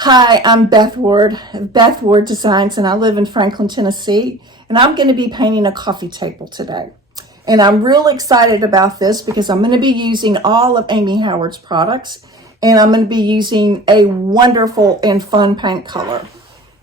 Hi, I'm Beth Ward Designs, and I live in Franklin, Tennessee, and I'm going to be painting a coffee table today. And I'm real excited about this because I'm going to be using all of Amy Howard's products, and I'm going to be using a wonderful and fun paint color.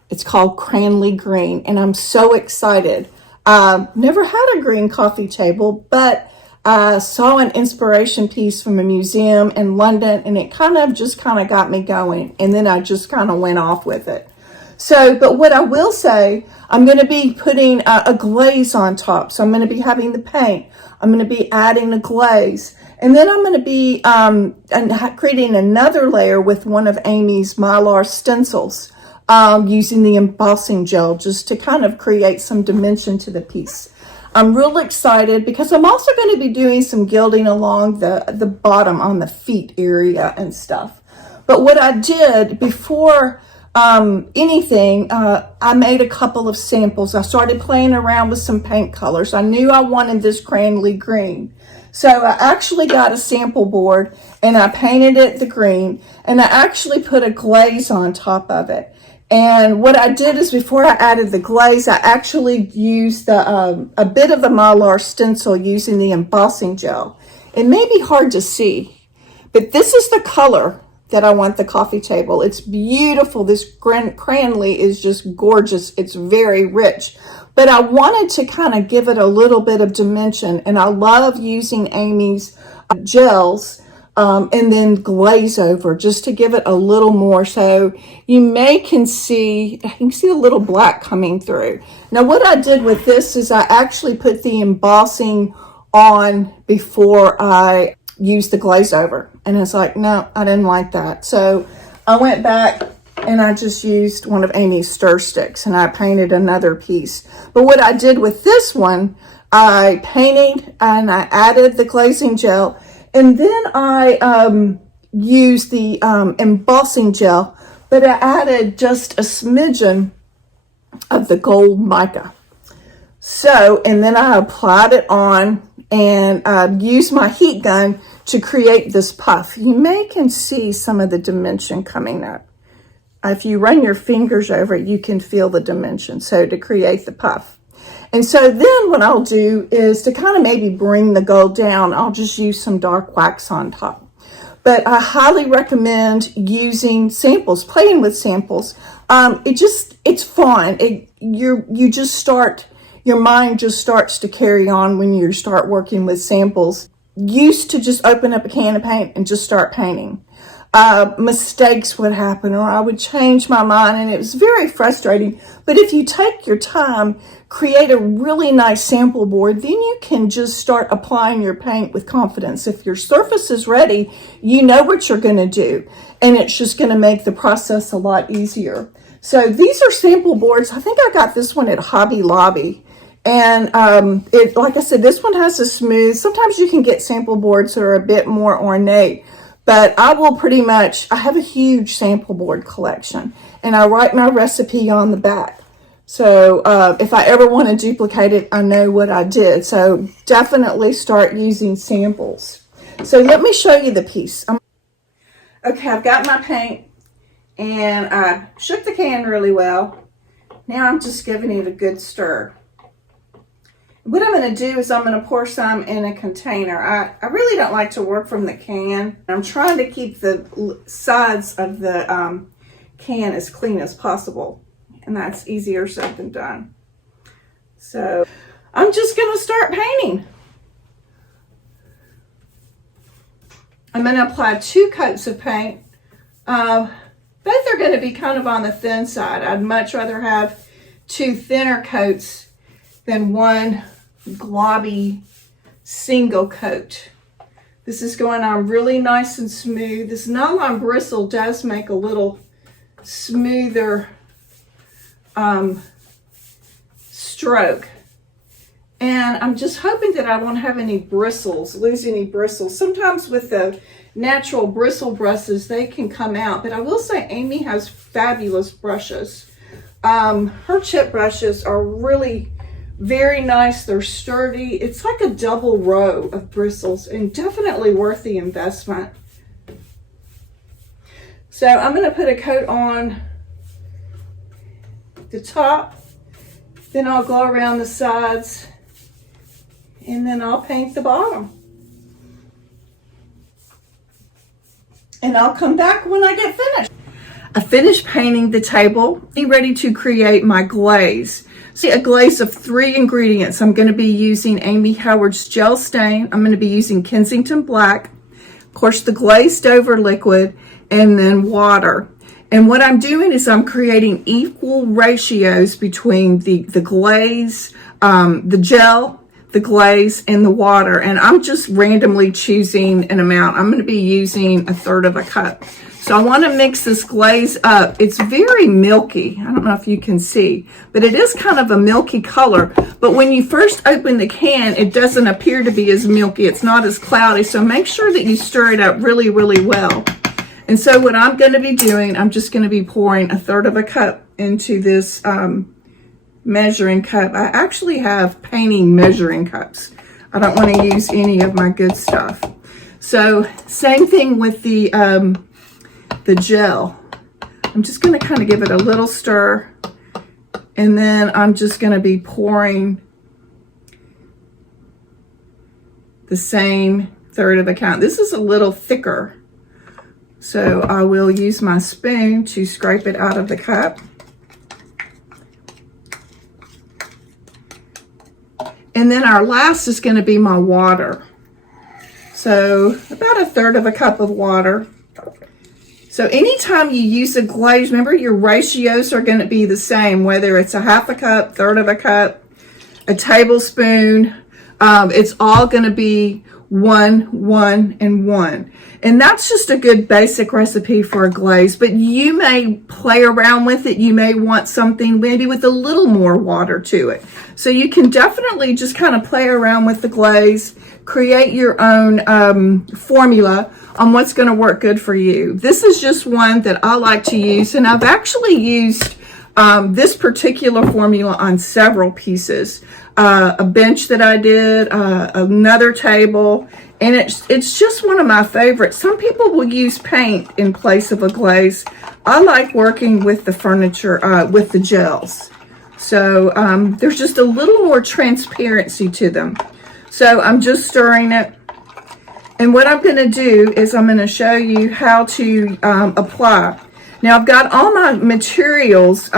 It's called Cranley Green, and I'm so excited. Never had a green coffee table, but I saw an inspiration piece from a museum in London, and it kind of got me going, and then I just kind of went off with it. So, but what I will say, I'm going to be putting a glaze on top. So I'm going to be having the paint. I'm going to be adding a glaze. And then I'm going to be creating another layer with one of Amy's Mylar stencils using the embossing gel just to kind of create some dimension to the piece. I'm real excited because I'm also going to be doing some gilding along the bottom on the feet area and stuff. But what I did before anything, I made a couple of samples. I started playing around with some paint colors. I knew I wanted this Cranley green. So I actually got a sample board and I painted it the green, and I actually put a glaze on top of it. And what I did is before I added the glaze, I actually used a bit of the Mylar stencil using the embossing gel. It may be hard to see, but this is the color that I want the coffee table. It's beautiful. This Cranley is just gorgeous. It's very rich. But I wanted to kind of give it a little bit of dimension, and I love using Amy's gels and then glaze over just to give it a little more. So you can see a little black coming through. Now what I did with this is I actually put the embossing on before I used the glaze over, and it's like, no, I didn't like that. So I went back and I just used one of Amy's stir sticks and I painted another piece. But what I did with this one, I painted and I added the glazing gel, and then I used the embossing gel, but I added just a smidgen of the gold mica. So, and then I applied it on and used my heat gun to create this puff. You can see some of the dimension coming up. If you run your fingers over it, you can feel the dimension. So to create the puff. And so then what I'll do is to kind of maybe bring the gold down, I'll just use some dark wax on top. But I highly recommend using samples, playing with samples. It's fun. Your mind just starts to carry on when you start working with samples. Used to just open up a can of paint and just start painting. Mistakes would happen, or I would change my mind, and it was very frustrating. But if you take your time, create a really nice sample board, then you can just start applying your paint with confidence. If your surface is ready, you know what you're going to do, and it's just going to make the process a lot easier. So these are sample boards. I think I got this one at Hobby Lobby. And like I said, this one has a smooth. Sometimes you can get sample boards that are a bit more ornate. But I have a huge sample board collection, and I write my recipe on the back. So if I ever want to duplicate it, I know what I did. So definitely start using samples. So let me show you the piece. Okay, I've got my paint, and I shook the can really well. Now I'm just giving it a good stir. What I'm going to do is I'm going to pour some in a container. I really don't like to work from the can. I'm trying to keep the sides of the can as clean as possible, and that's easier said than done. So I'm just going to start painting. I'm going to apply 2 coats of paint. Both are going to be kind of on the thin side. I'd much rather have 2 thinner coats than one globby single coat. This is going on really nice and smooth. This nylon bristle does make a little smoother stroke. And I'm just hoping that I won't have any bristles, lose any bristles. Sometimes with the natural bristle brushes, they can come out. But I will say Amy has fabulous brushes. Her chip brushes are really very nice. They're sturdy. It's like a double row of bristles, and definitely worth the investment. So I'm going to put a coat on the top, then I'll go around the sides, and then I'll paint the bottom. And I'll come back when I get finished. I finished painting the table, be ready to create my glaze. See, a glaze of 3 ingredients. I'm going to be using Amy Howard's gel stain. I'm going to be using Kensington black, of course the glazed over liquid, and then water. And what I'm doing is I'm creating equal ratios between the glaze, the gel, the glaze, and the water. And I'm just randomly choosing an amount. I'm going to be using 1/3 of a cup. So I want to mix this glaze up. It's very milky. I don't know if you can see, but it is kind of a milky color. But when you first open the can, it doesn't appear to be as milky. It's not as cloudy. So make sure that you stir it up really, really well. And so what I'm going to be doing, I'm just going to be pouring 1/3 of a cup into this measuring cup. I actually have painting measuring cups. I don't want to use any of my good stuff. So same thing with the gel. I'm just going to kind of give it a little stir, and then I'm just going to be pouring the same 1/3 of a cup. This is a little thicker, so I will use my spoon to scrape it out of the cup. And then our last is going to be my water. So about 1/3 of a cup of water. So anytime you use a glaze, remember your ratios are going to be the same, whether it's 1/2 a cup, 1/3 of a cup, a tablespoon. It's all going to be 1, 1, and 1. And that's just a good basic recipe for a glaze, but you may play around with it. You may want something maybe with a little more water to it. So you can definitely just kind of play around with the glaze, create your own formula on what's going to work good for you. This is just one that I like to use, and I've actually used this particular formula on several pieces. A bench that I did, another table, and it's just one of my favorites. Some people will use paint in place of a glaze. I like working with the furniture, with the gels. So there's just a little more transparency to them. So I'm just stirring it. And what I'm going to do is I'm going to show you how to apply. Now I've got all my materials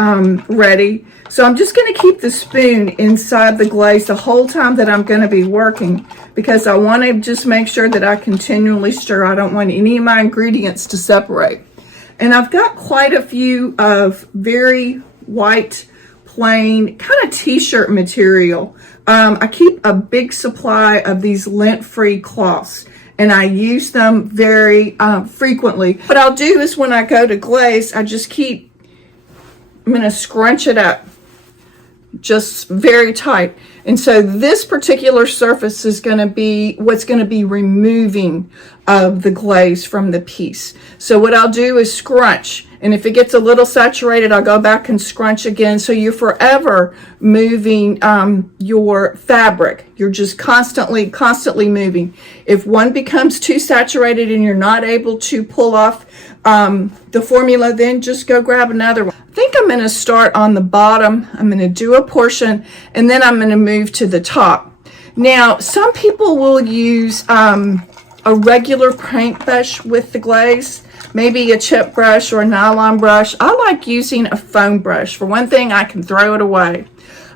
ready, so I'm just going to keep the spoon inside the glaze the whole time that I'm going to be working, because I want to just make sure that I continually stir. I don't want any of my ingredients to separate. And I've got quite a few of very white, plain, kind of t-shirt material. I keep a big supply of these lint-free cloths, and I use them very frequently. What I'll do is when I go to glaze, I'm going to scrunch it up just very tight. And so this particular surface is going to be what's going to be removing of the glaze from the piece. So what I'll do is scrunch, and if it gets a little saturated, I'll go back and scrunch again. So you're forever moving your fabric. You're just constantly moving. If one becomes too saturated and you're not able to pull off the formula, then just go grab another one. I think I'm going to start on the bottom. I'm going to do a portion, and then I'm going to move to the top. Now, some people will use a regular paint brush with the glaze, maybe a chip brush or a nylon brush. I like using a foam brush. For one thing, I can throw it away.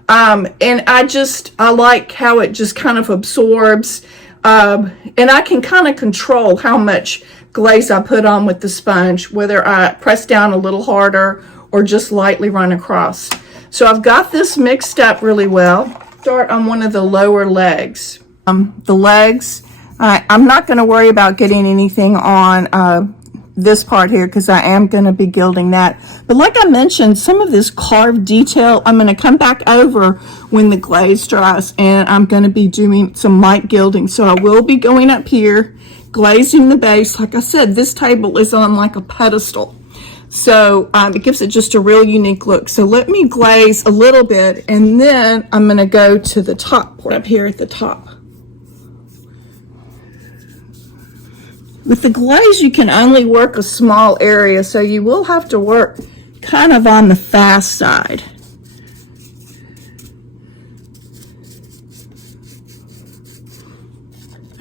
And I like how it just kind of absorbs, and I can kind of control how much glaze I put on with the sponge, whether I press down a little harder or just lightly run across. So I've got this mixed up really well. Start on one of the lower legs. The legs, I'm not going to worry about getting anything on this part here, because I am going to be gilding that. But like I mentioned, some of this carved detail, I'm going to come back over when the glaze dries, and I'm going to be doing some light gilding. So I will be going up here, glazing the base. Like I said, this table is on like a pedestal. So it gives it just a real unique look. So let me glaze a little bit, and then I'm going to go to the top part up here at the top. With the glaze, you can only work a small area, so you will have to work kind of on the fast side.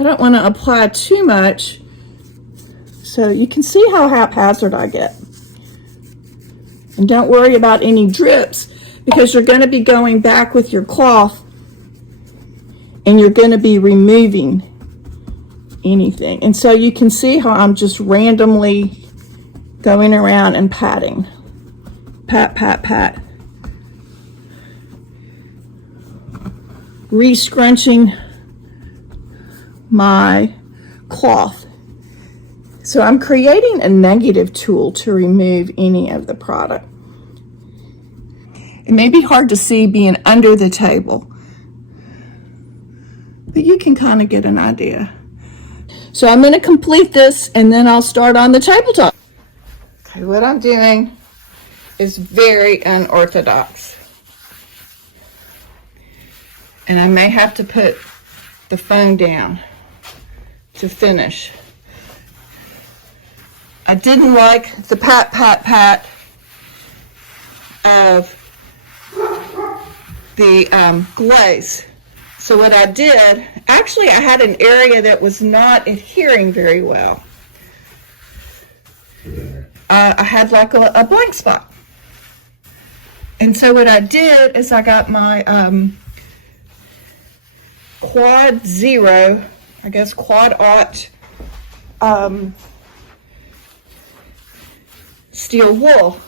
I don't want to apply too much, so you can see how haphazard I get. And don't worry about any drips, because you're going to be going back with your cloth and you're going to be removing anything. And so you can see how I'm just randomly going around and patting. Pat, pat, pat. Re-scrunching my cloth. So I'm creating a negative tool to remove any of the product. It may be hard to see being under the table, but you can kind of get an idea. So I'm going to complete this and then I'll start on the tabletop. Okay, what I'm doing is very unorthodox. And I may have to put the phone down to finish. I didn't like the pat, pat, pat of the glaze. So what I did, actually I had an area that was not adhering very well. I had like a blank spot. And so what I did is I got my quad zero, I guess quad aught steel wool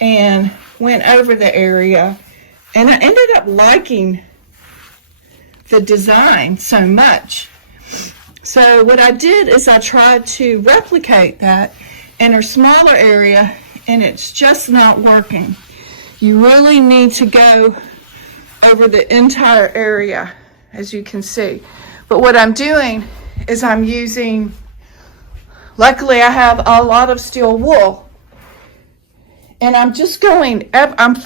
and went over the area, and I ended up liking the design so much. So what I did is I tried to replicate that in a smaller area, and it's just not working. You really need to go over the entire area, as you can see. But what I'm doing is I'm using, luckily I have a lot of steel wool, and I'm just going, I'm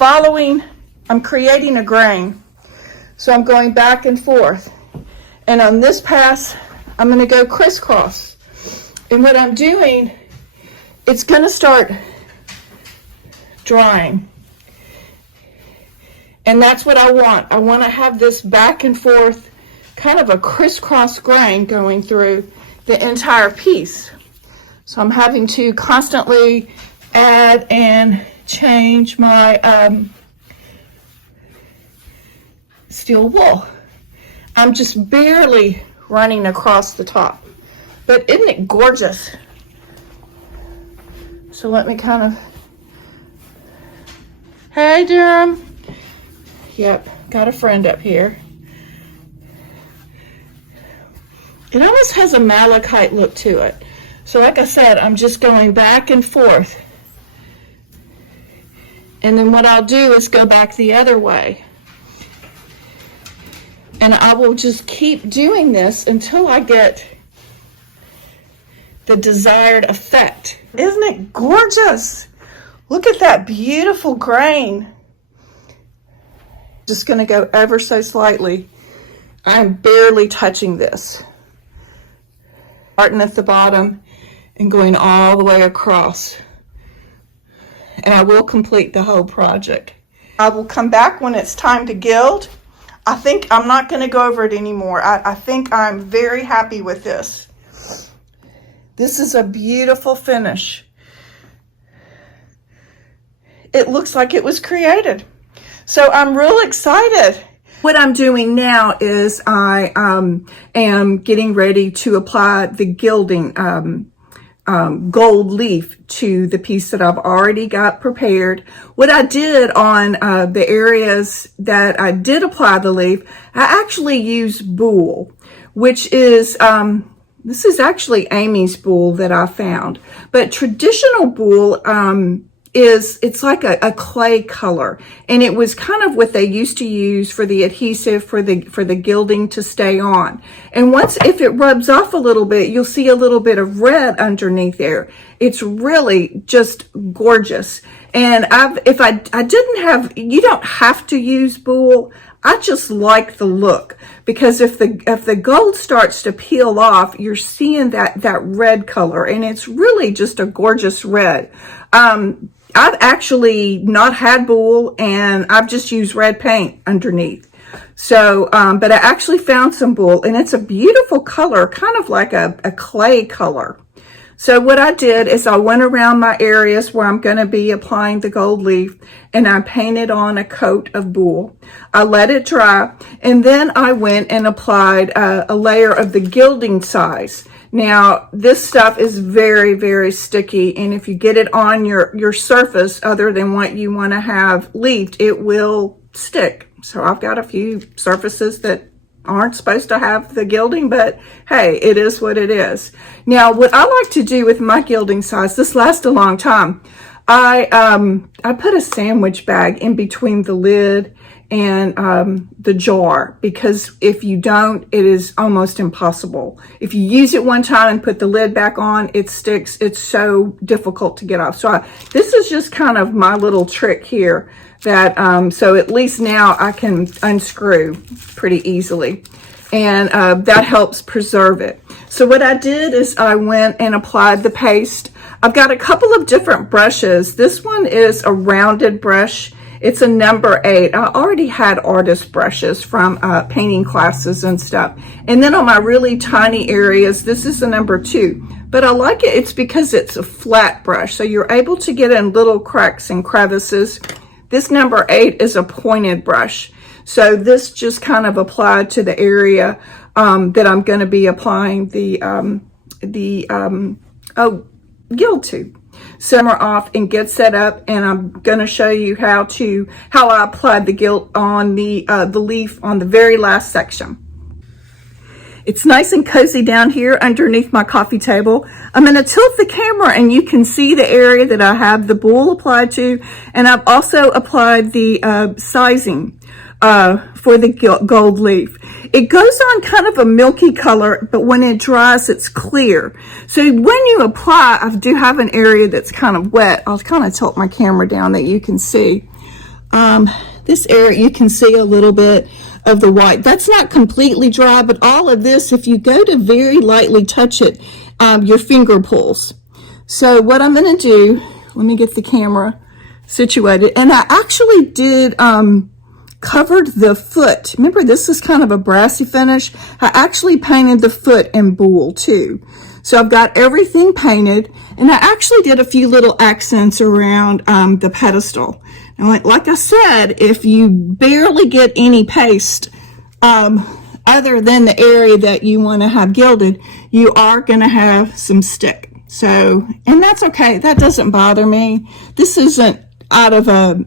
creating a grain. So I'm going back and forth. And on this pass, I'm going to go crisscross. And what I'm doing, it's going to start drying. And that's what I want. I want to have this back and forth, kind of a crisscross grain going through the entire piece. So I'm having to constantly add and change my steel wool. I'm just barely running across the top. But isn't it gorgeous? So let me kind of, hey Durham. Yep, got a friend up here. It almost has a malachite look to it. So like I said, I'm just going back and forth. And then what I'll do is go back the other way. And I will just keep doing this until I get the desired effect. Isn't it gorgeous? Look at that beautiful grain. Just going to go ever so slightly. I'm barely touching this. Starting at the bottom and going all the way across. And I will complete the whole project. I will come back when it's time to gild. I think I'm not going to go over it anymore. I think I'm very happy with this. This is a beautiful finish. It looks like it was created. So I'm real excited. What I'm doing now is I am getting ready to apply the gilding gold leaf to the piece that I've already got prepared. What I did on the areas that I did apply the leaf, I actually used buhl, which is, this is actually Amy's buhl that I found. But traditional buhl it's like a clay color, and it was kind of what they used to use for the adhesive for the gilding to stay on. And once, if it rubs off a little bit, you'll see a little bit of red underneath there. It's really just gorgeous. And if I didn't have, you don't have to use buhl. I just like the look, because if the gold starts to peel off, you're seeing that red color, and it's really just a gorgeous red. I've actually not had buhl, and I've just used red paint underneath. So, but I actually found some buhl, and it's a beautiful color, kind of like a clay color. So what I did is I went around my areas where I'm going to be applying the gold leaf, and I painted on a coat of buhl. I let it dry, and then I went and applied a layer of the Gilding Size. Now, this stuff is very, very sticky, and if you get it on your surface other than what you want to have leafed, it will stick. So I've got a few surfaces that aren't supposed to have the gilding, but hey, it is what it is. Now, what I like to do with my Gilding Size, this lasts a long time. I put a sandwich bag in between the lid and the jar, because if you don't, it is almost impossible. If you use it one time and put the lid back on, it sticks. It's so difficult to get off. So this is just kind of my little trick here, that so at least now I can unscrew pretty easily, and that helps preserve it. So what I did is I went and applied the paste. I've got a couple of different brushes. This one is a rounded brush. It's a number 8. I already had artist brushes from painting classes and stuff. And then on my really tiny areas, this is the number 2. But I like it. It's because it's a flat brush, so you're able to get in little cracks and crevices. This number 8 is a pointed brush. So this just kind of applied to the area that I'm going to be applying the gild to. Simmer off and get set up, and I'm going to show you how I applied the gild on the leaf on the very last section. It's nice and cozy down here underneath my coffee table. I'm going to tilt the camera and you can see the area that I have the buhl applied to, and I've also applied the sizing for the gold leaf. It goes on kind of a milky color, but when it dries, it's clear. So when you apply, I do have an area that's kind of wet. I'll kind of tilt my camera down that you can see. This area, you can see a little bit of the white. That's not completely dry, but all of this, if you go to very lightly touch it, your finger pulls. So what I'm going to do, let me get the camera situated, and I actually did covered the foot. Remember, this is kind of a brassy finish. I actually painted the foot in buhl too. So I've got everything painted, and I actually did a few little accents around the pedestal. And like I said, if you barely get any paste other than the area that you want to have gilded, you are going to have some stick. So, and that's okay. That doesn't bother me. This isn't out of a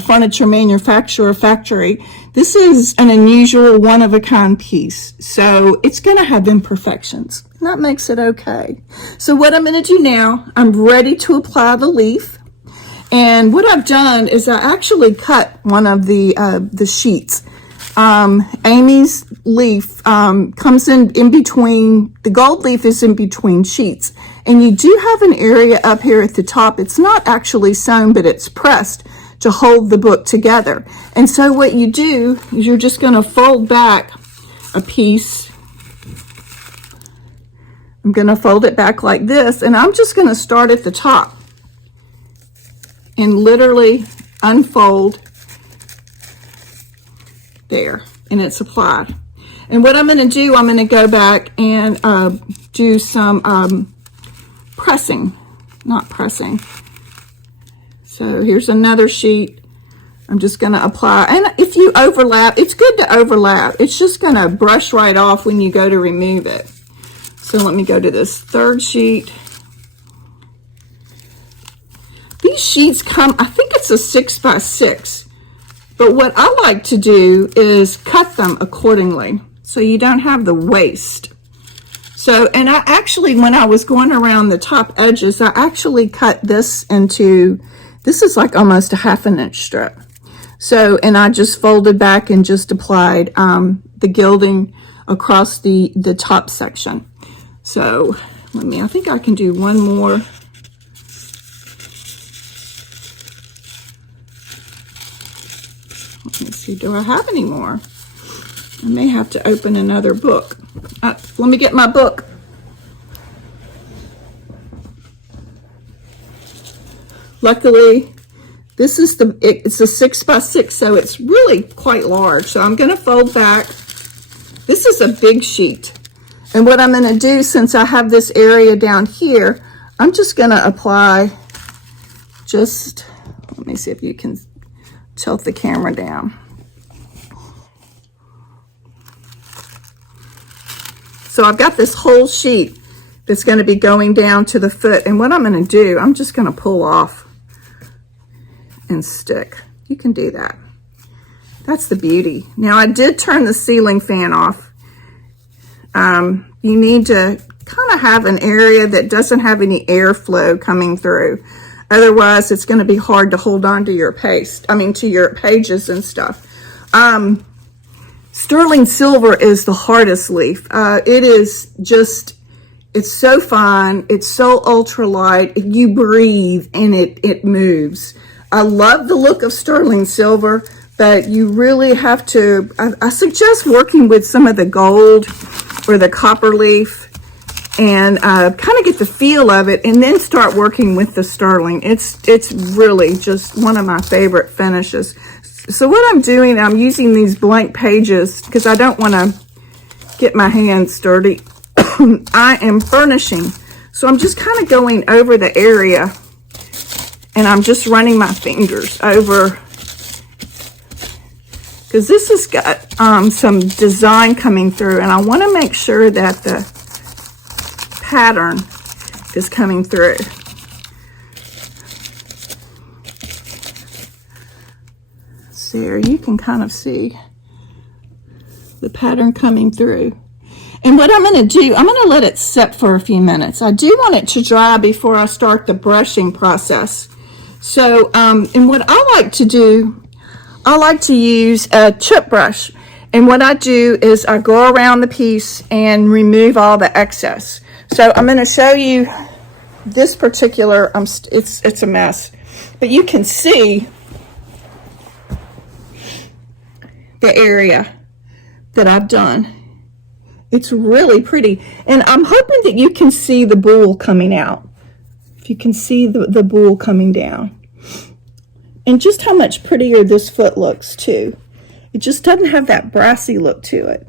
furniture manufacturer factory. This is an unusual, one-of-a-kind piece. So it's going to have imperfections. And that makes it okay. So what I'm going to do now, I'm ready to apply the leaf. And what I've done is I actually cut one of the sheets. Amy's leaf comes in between, the gold leaf is in between sheets. And you do have an area up here at the top. It's not actually sewn, but it's pressed to hold the book together. And so what you do is you're just going to fold back a piece. I'm going to fold it back like this, and I'm just going to start at the top and literally unfold there, and it's applied. And what I'm going to do, I'm going to go back and do some pressing, not pressing. So here's another sheet. I'm just going to apply, and if you overlap, it's good to overlap. It's just going to brush right off when you go to remove it. So let me go to this third sheet. These sheets come, I think it's a 6x6, but what I like to do is cut them accordingly so you don't have the waste. So, and I actually, when I was going around the top edges, I actually cut this into, this is like almost a 1/2 inch strip. So, and I just folded back and just applied the gilding across the top section. So, I think I can do one more. Let me see, do I have any more? I may have to open another book. Let me get my book. Luckily, this is it's a 6x6, so it's really quite large. So I'm going to fold back. This is a big sheet. And what I'm going to do, since I have this area down here, I'm just going to apply let me see if you can tilt the camera down. So I've got this whole sheet that's going to be going down to the foot. And what I'm going to do, I'm just going to pull off and stick. You can do that. That's the beauty. Now I did turn the ceiling fan off. You need to kind of have an area that doesn't have any airflow coming through. Otherwise, it's going to be hard to hold on to your to your pages and stuff. Sterling silver is the hardest leaf. It is just, it's so fine. It's so ultralight. You breathe and it moves. I love the look of sterling silver, but you really have to, I suggest working with some of the gold or the copper leaf and kind of get the feel of it, and then start working with the sterling. It's really just one of my favorite finishes. So what I'm doing, I'm using these blank pages because I don't want to get my hands dirty. I am burnishing. So I'm just kind of going over the area, and I'm just running my fingers over, because this has got some design coming through, and I want to make sure that the pattern is coming through. So there you can kind of see the pattern coming through. And what I'm going to do, I'm going to let it sit for a few minutes. I do want it to dry before I start the brushing process. So, and what I like to do, I like to use a chip brush. And what I do is I go around the piece and remove all the excess. So I'm going to show you this particular, it's a mess, but you can see the area that I've done. It's really pretty. And I'm hoping that you can see the bull coming out. If you can see the bull coming down. And just how much prettier this foot looks too. It just doesn't have that brassy look to it.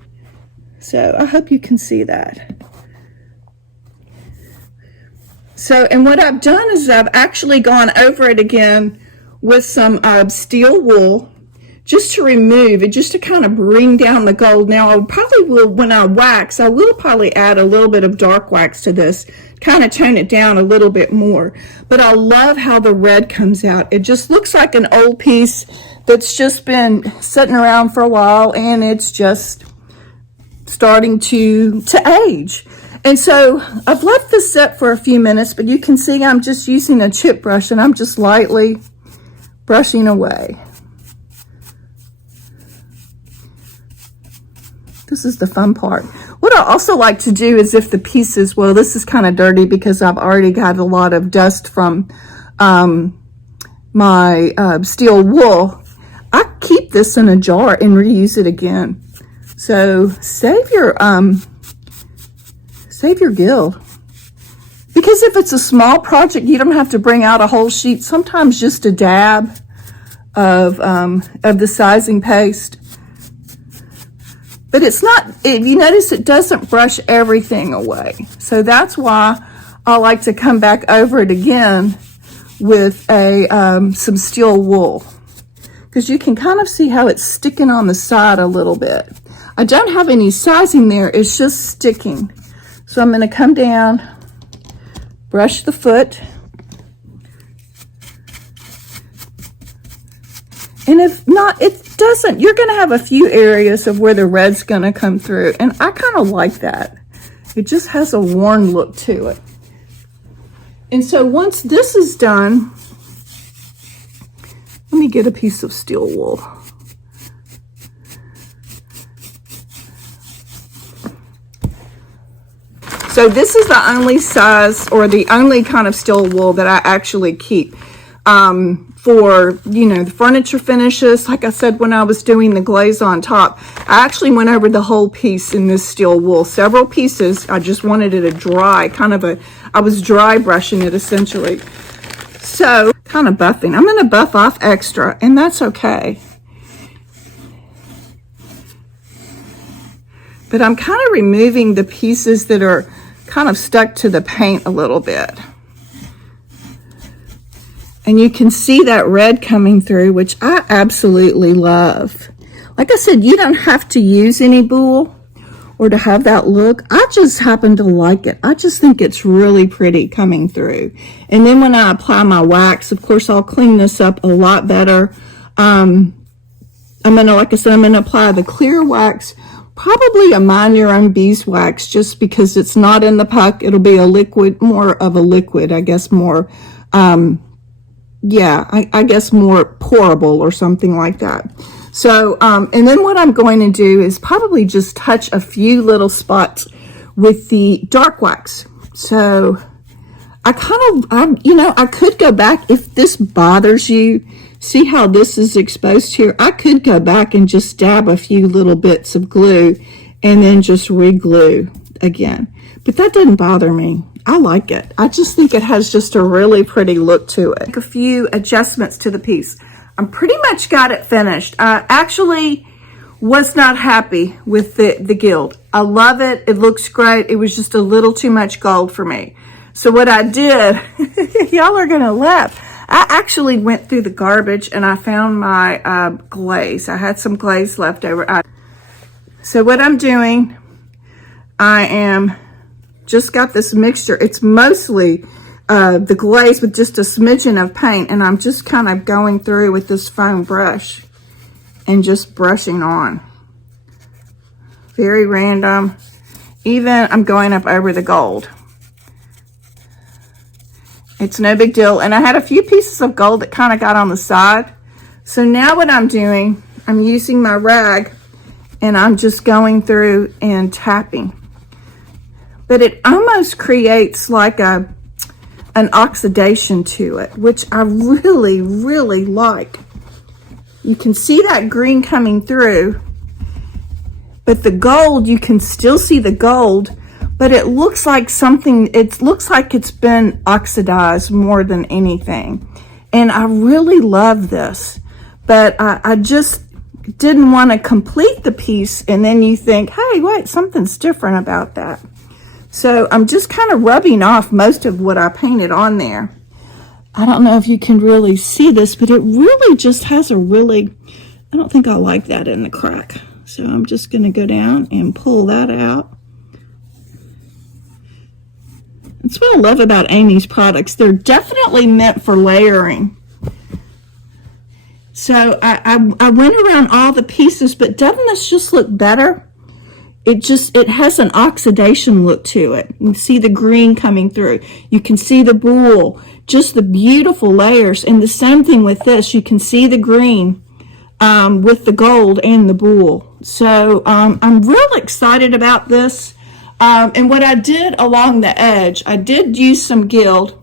So I hope you can see that. So, and what I've done is I've actually gone over it again with some steel wool, just to remove it, just to kind of bring down the gold. Now, I probably will, when I wax, I will probably add a little bit of dark wax to this, kind of tone it down a little bit more. But I love how the red comes out. It just looks like an old piece that's just been sitting around for a while, and it's just starting to age. And so I've left this set for a few minutes, but you can see I'm just using a chip brush, and I'm just lightly brushing away. This is the fun part. What I also like to do is, if the pieces, well, this is kind of dirty because I've already got a lot of dust from my steel wool, I keep this in a jar and reuse it again. So save your gild. Because if it's a small project, you don't have to bring out a whole sheet. Sometimes just a dab of the sizing paste. But it's not, if you notice, it doesn't brush everything away. So that's why I like to come back over it again with some steel wool. Because you can kind of see how it's sticking on the side a little bit. I don't have any sizing there, it's just sticking. So I'm going to come down, brush the foot. And if not, it doesn't, you're going to have a few areas of where the red's going to come through. And I kind of like that. It just has a worn look to it. And so once this is done, let me get a piece of steel wool. So this is the only size, or the only kind of steel wool that I actually keep. for, you know, the furniture finishes. Like I said, when I was doing the glaze on top, I actually went over the whole piece in this steel wool, several pieces. I just wanted it to dry, I was dry brushing it essentially. So kind of buffing. I'm going to buff off extra, and that's okay. But I'm kind of removing the pieces that are kind of stuck to the paint a little bit. And you can see that red coming through, which I absolutely love. Like I said, you don't have to use any buhl or to have that look. I just happen to like it. I just think it's really pretty coming through. And then when I apply my wax, of course, I'll clean this up a lot better. I'm gonna, like I said, I'm gonna apply the clear wax, probably a mind your own beeswax, just because it's not in the puck. It'll be a liquid, more of a liquid, I guess, more, yeah, I guess more pourable or something like that. So, and then what I'm going to do is probably just touch a few little spots with the dark wax. So you know, I could go back if this bothers you. See how this is exposed here? I could go back and just dab a few little bits of glue and then just re-glue again. But that doesn't bother me. I like it. I just think it has just a really pretty look to it. A few adjustments to the piece. I'm pretty much got it finished. I actually was not happy with the gild. I love it. It looks great. It was just a little too much gold for me. So what I did, y'all are going to laugh. I actually went through the garbage and I found my glaze. I had some glaze left over. So what I'm doing, I am just got this mixture. It's mostly the glaze with just a smidgen of paint, and I'm just kind of going through with this foam brush and just brushing on. Very random. Even I'm going up over the gold. It's no big deal. And I had a few pieces of gold that kind of got on the side. So now what I'm doing, I'm using my rag and I'm just going through and tapping. But it almost creates like an oxidation to it, which I really, really like. You can see that green coming through, but the gold, you can still see the gold, but it looks like something, it looks like it's been oxidized more than anything. And I really love this, but I just didn't want to complete the piece and then you think, hey, wait, something's different about that. So I'm just kind of rubbing off most of what I painted on there. I don't know if you can really see this, but it really just has a really, I don't think I like that in the crack. So I'm just going to go down and pull that out. That's what I love about Amy's products. They're definitely meant for layering. So I went around all the pieces, but doesn't this just look better? It has an oxidation look to it. You can see the green coming through. You can see the buhl, just the beautiful layers. And the same thing with this. You can see the green with the gold and the buhl. So I'm real excited about this. And what I did along the edge, I did use some gild,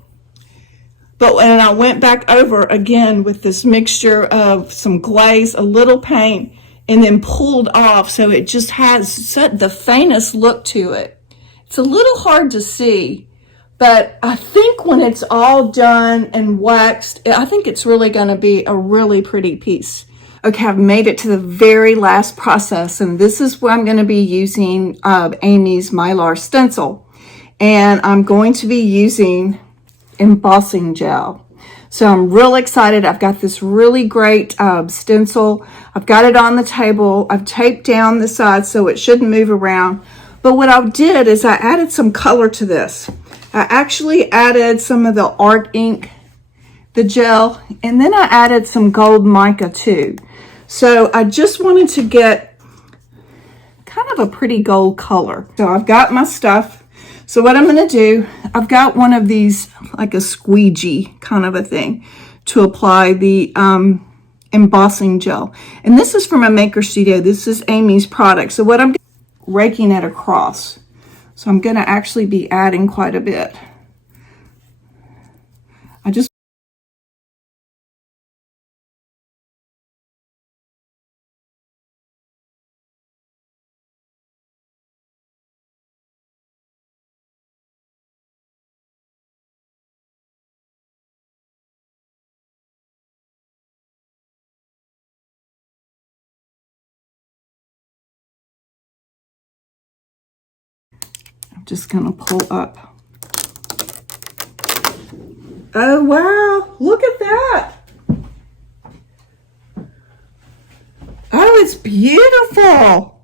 but when I went back over again with this mixture of some glaze, a little paint, and then pulled off, so it just has the faintest look to it. It's a little hard to see, but I think when it's all done and waxed, I think it's really going to be a really pretty piece. Okay, I've made it to the very last process, and this is where I'm going to be using Amy's Mylar stencil. And I'm going to be using embossing gel. So I'm real excited. I've got this really great stencil. I've got it on the table. I've taped down the sides so it shouldn't move around. But what I did is I added some color to this. I actually added some of the art ink, the gel, and then I added some gold mica too. So I just wanted to get kind of a pretty gold color. So I've got my stuff. So what I'm going to do, I've got one of these, like a squeegee kind of a thing, to apply the embossing gel. And this is from a maker studio. This is Amy's product. So what I'm doing, raking it across. So I'm going to actually be adding quite a bit. I just Just gonna pull up. Oh wow, look at that. Oh, it's beautiful.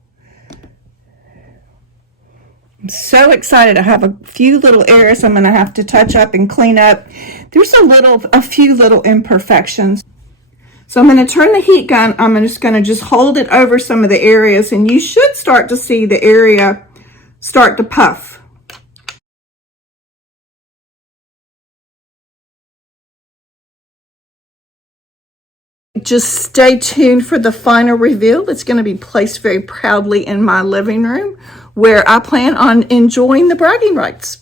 I'm so excited. I have a few little areas I'm gonna have to touch up and clean up. There's a few little imperfections. So I'm going to turn the heat gun. I'm just going to hold it over some of the areas, and you should start to see the area start to puff. Just stay tuned for the final reveal. It's going to be placed very proudly in my living room, where I plan on enjoying the bragging rights.